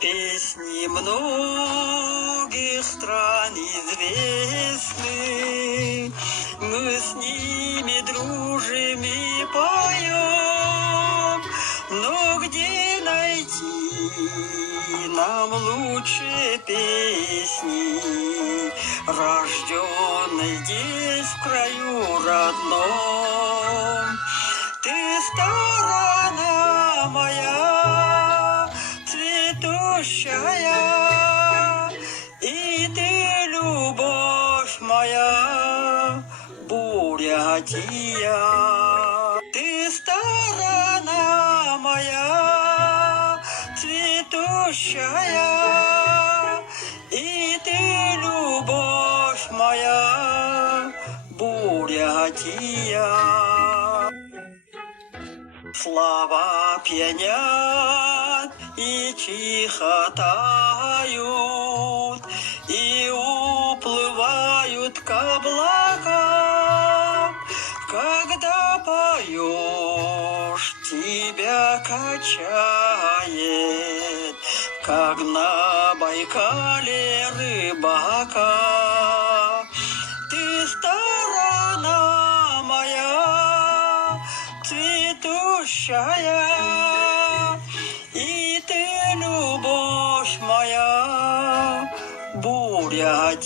Песни многих стран известны, мы с ними дружим и поем. Но где найти нам лучше песни, рожденной здесь в краю родном? Ты сторона моя, цветущая, и ты любовь моя, Бурятия. Ты сторона моя, цветущая, и ты любовь моя, Бурятия. Слова пьянят и чихотают, и уплывают к облакам. Когда поешь, тебя качает, как на Байкале рыбака. Ты сторона моя, цветущая, и ты любовь моя, Бурятия.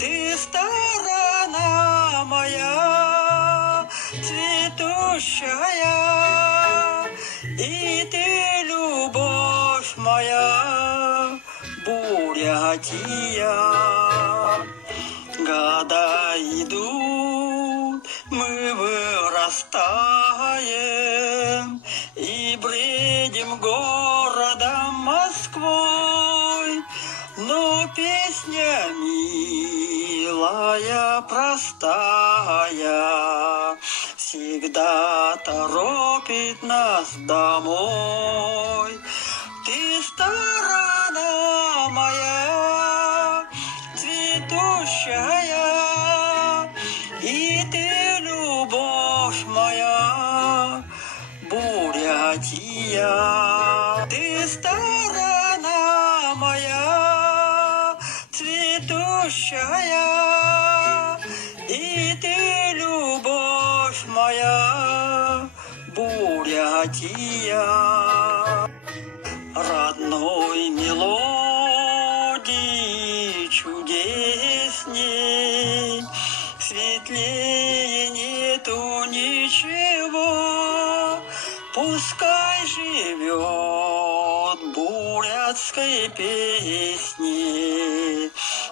Ты сторона моя, цветущая, и ты любовь моя, Бурятия. Года идут, мы вырастаем и бредим городом Москвой, но песня милая, простая, всегда торопит нас домой. Ты сторона моя, цветущая, и ты любовь моя, Бурятия. Ты сторона моя, цветущая, и ты любовь моя, Бурятия. Родной мелодии чудесней, светлее нету ничего. Пускай живет бурятской песни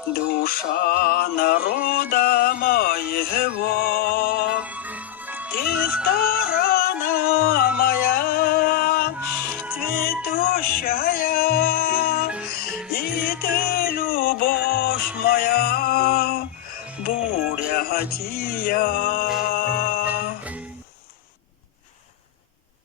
душа народа моего. Ты сторона моя, цветущая, и ты любовь моя, Бурятия.